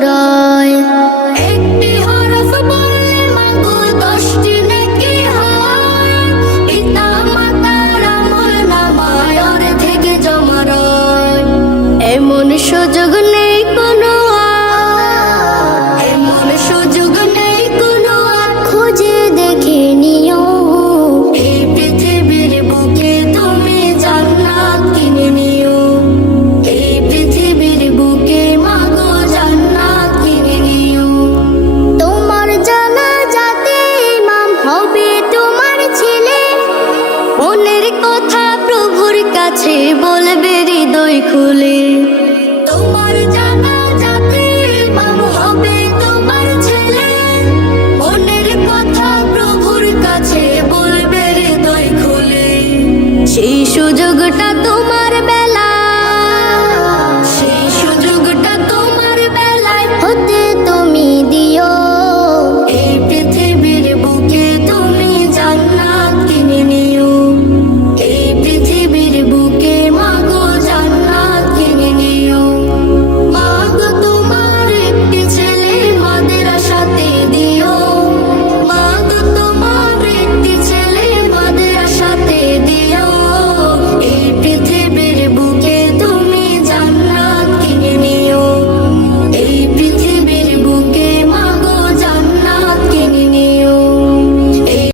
মরয় আছে বলবে